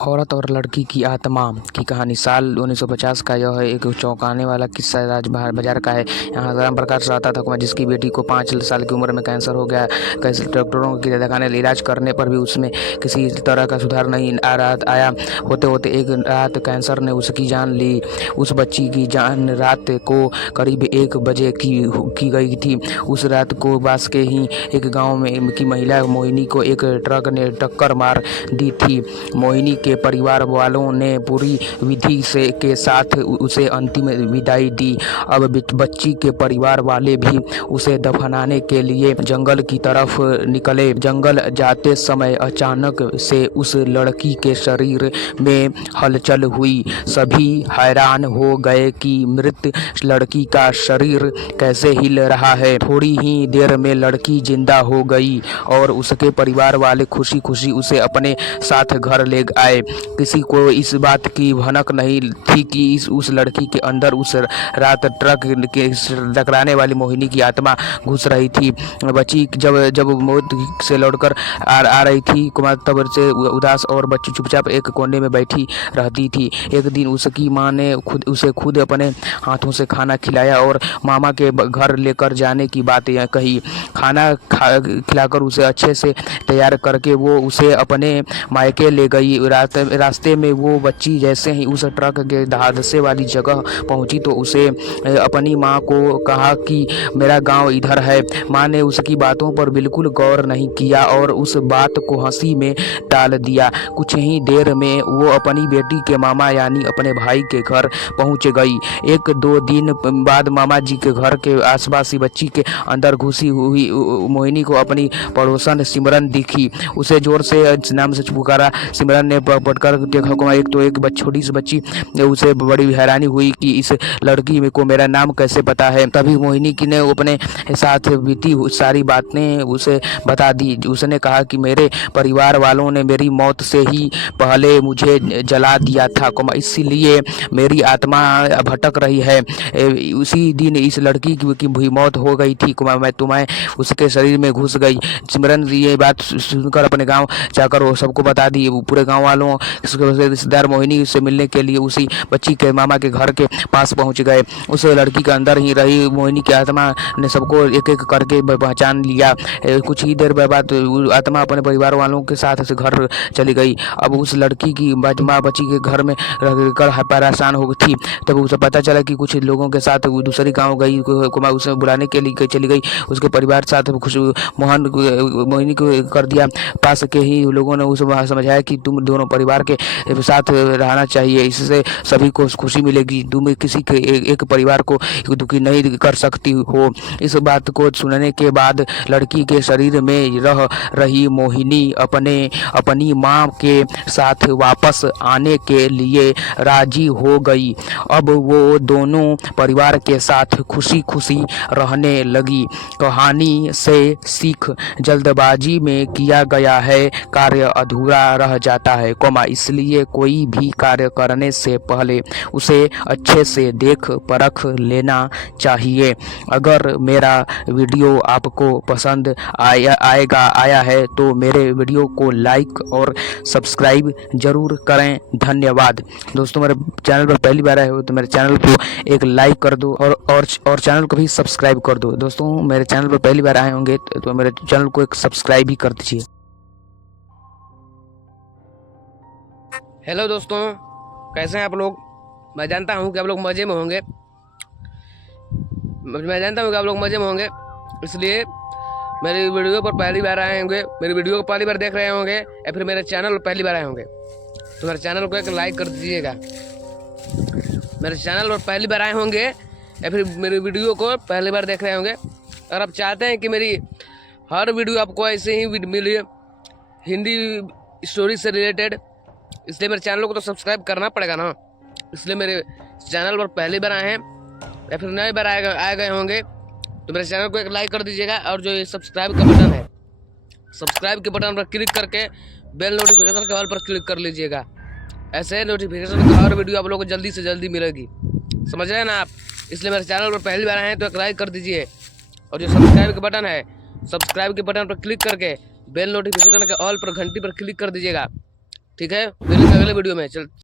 औरत और लड़की की आत्मा की कहानी। साल 1950 का यह एक चौंकाने वाला किस्सा राज बाजार का है। यहाँ राम प्रकाश रहता था, जिसकी बेटी को 5 साल की उम्र में कैंसर हो गया। कैंसर डॉक्टरों के दिखाने इलाज करने पर भी उसमें किसी तरह का सुधार नहीं आया। होते होते एक रात कैंसर ने उसकी जान ली। उस बच्ची की जान रात को करीब 1 बजे की गई थी। उस रात को पास के ही एक गाँव में की महिला मोहिनी को एक ट्रक ने टक्कर मार दी थी। मोहिनी के परिवार वालों ने पूरी विधि के साथ उसे अंतिम विदाई दी। अब बच्ची के परिवार वाले भी उसे दफनाने के लिए जंगल की तरफ निकले। जंगल जाते समय अचानक से उस लड़की के शरीर में हलचल हुई। सभी हैरान हो गए कि मृत लड़की का शरीर कैसे हिल रहा है। थोड़ी ही देर में लड़की जिंदा हो गई और उसके परिवार वाले खुशी खुशी उसे अपने साथ घर ले आए। किसी को इस बात की भनक नहीं थी कि उस लड़की के अंदर उस रात ट्रक के टकराने वाली मोहिनी की आत्मा घुस रही थी। बच्ची जब मौत से लौटकर आ रही थी तब से उदास और बच्ची चुपचाप एक कोने में बैठी रहती थी। एक दिन उसकी माँ ने उसे खुद अपने हाथों से खाना खिलाया और मामा के घर लेकर जाने की बात कही। खाना खिलाकर उसे अच्छे से तैयार करके वो उसे अपने मायके ले गई। रास्ते में वो बच्ची जैसे ही उस ट्रक के हादसे वाली जगह पहुंची तो उसे अपनी माँ को कहा कि मेरा गांव इधर है। माँ ने उसकी बातों पर बिल्कुल गौर नहीं किया और उस बात को हंसी में टाल दिया। कुछ ही देर में वो अपनी बेटी के मामा यानी अपने भाई के घर पहुंच गई। 1-2 दिन बाद मामा जी के घर के आसपास ही बच्ची के अंदर घुसी हुई मोहिनी को अपनी पड़ोसन सिमरन दिखी। उसे जोर से नाम से पुकारा। सिमरन ने पटकर देखा एक छोटी सी बच्ची। उसे बड़ी हैरानी हुई कि इस लड़की को मेरा नाम कैसे पता है। तभी मोहिनी की ने अपने साथ बीती सारी बातें उसे बता दी। उसने कहा कि मेरे परिवार वालों ने मेरी मौत से ही पहले मुझे जला दिया था, इसलिए मेरी आत्मा भटक रही है। उसी दिन इस लड़की की भी मौत हो गई थी। मैं उसके शरीर में घुस गई। सिमरन ये बात सुनकर अपने गांव जाकर वो सबको बता दी। पूरे गांव वालों रिश्तेदार मोहिनी से मिलने के लिए उसी बच्ची के मामा के घर के पास पहुंच गए। उस लड़की के अंदर ही रही मोहिनी की आत्मा ने सबको एक एक करके पहचान लिया। कुछ ही देर बाद आत्मा अपने परिवार वालों के साथ से घर चली गई। अब उस लड़की की माँ बच्ची के घर में रहकर परेशान हो थी। तब उसे पता चला कि कुछ लोगों के साथ दूसरी गाँव गई, उसे बुलाने के लिए चली गई। उसके परिवार साथ खुश मोहिनी को कर दिया। पास के ही लोगों ने उसे समझाया कि तुम दोनों परिवार के साथ रहना चाहिए, इससे सभी को खुशी मिलेगी। तुम किसी के एक परिवार को दुखी नहीं कर सकती हो। इस बात को सुनने के बाद लड़की के शरीर में रह रही मोहिनी अपनी माँ के साथ वापस आने के लिए राजी हो गई। अब वो दोनों परिवार के साथ खुशी खुशी रहने लगी। कहानी से सीख, जल्दबाजी में किया गया है कार्य अधूरा रह जाता है, इसलिए कोई भी कार्य करने से पहले उसे अच्छे से देख परख लेना चाहिए। अगर मेरा वीडियो आपको पसंद आया है तो मेरे वीडियो को लाइक और सब्सक्राइब जरूर करें। धन्यवाद। दोस्तों, मेरे चैनल पर पहली बार आए हो तो मेरे चैनल को एक लाइक कर दो और चैनल को भी सब्सक्राइब कर दो। दोस्तों, मेरे चैनल पर पहली बार आए होंगे तो मेरे चैनल को एक सब्सक्राइब भी कर दीजिए। हेलो दोस्तों, कैसे हैं आप लोग। मैं जानता हूं कि आप लोग मज़े में होंगे। इसलिए मेरी वीडियो पर पहली बार आए होंगे, मेरी वीडियो को पहली बार देख रहे होंगे या फिर मेरे चैनल पर पहली बार आए होंगे तो मेरे चैनल को एक लाइक कर दीजिएगा। मेरे चैनल पर पहली बार आए होंगे या फिर मेरी वीडियो को पहली बार देख रहे होंगे, अगर आप चाहते हैं कि मेरी हर वीडियो आपको ऐसे ही मिले हिंदी स्टोरी से रिलेटेड, इसलिए मेरे चैनल को तो सब्सक्राइब करना पड़ेगा ना। इसलिए मेरे चैनल पर पहली बार आए हैं या फिर नए बार आए गए होंगे तो मेरे चैनल को एक लाइक कर दीजिएगा। और जो ये सब्सक्राइब का बटन है, सब्सक्राइब के बटन पर क्लिक करके बेल नोटिफिकेशन के ऑल पर क्लिक कर लीजिएगा। ऐसे नोटिफिकेशन का हर वीडियो आप लोगों को जल्दी से जल्दी मिलेगी, समझ रहे हैं ना आप। इसलिए मेरे चैनल पर पहली बार आए हैं तो एक लाइक कर दीजिए और जो सब्सक्राइब का बटन है, सब्सक्राइब के बटन पर क्लिक करके बेल नोटिफिकेशन के ऑल पर घंटी पर क्लिक कर दीजिएगा। ठीक है, मिलेंगे अगले वीडियो में। चल।